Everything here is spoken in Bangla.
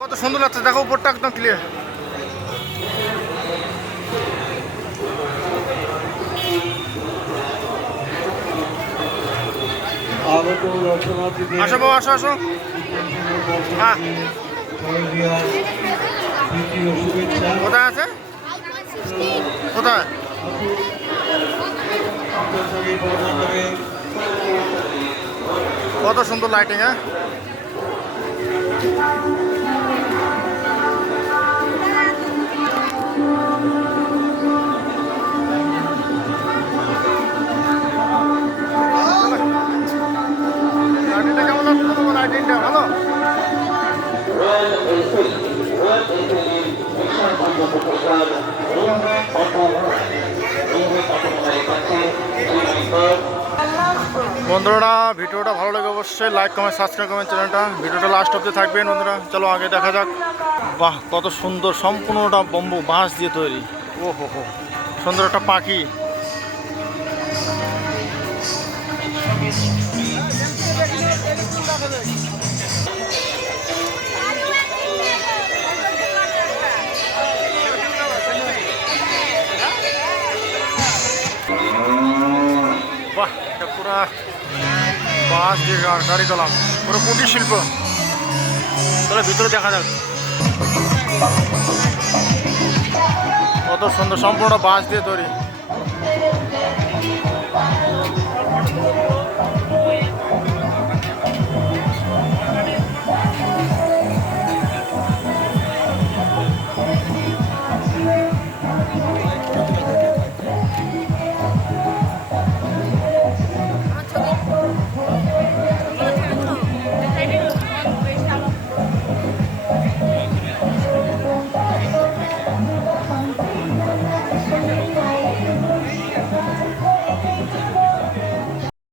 কত সুন্দর লাগছে, দেখো উপরটা একদম ক্লিয়ার আসো বাবু, আসো আসো। হ্যাঁ। কোথায় আছে? কোথায়? কত সুন্দর লাইটিং হ্যাঁ? লাইটিংটা ভালো। বন্ধুরা, ভিডিওটা ভালো লাগে অবশ্যই লাইক কমেন্ট সাবস্ক্রাইব করবেন চ্যানেলটা ভিডিওটা লাস্ট অব্দি থাকবেন বন্ধুরা। চলো আগে দেখা যাক। বাহ, কত সুন্দর সম্পূর্ণটা বম্বু বাঁশ দিয়ে তৈরি। ও হো হো সুন্দর একটা পাখি। বাহ, এটা পুরা বাঁশ দিয়ে গাড়ি চালাম পুরো কুটির শিল্প। তাহলে ভিতরে দেখা যাক। কত সুন্দর সম্পূর্ণ বাঁশ দিয়ে তৈরি।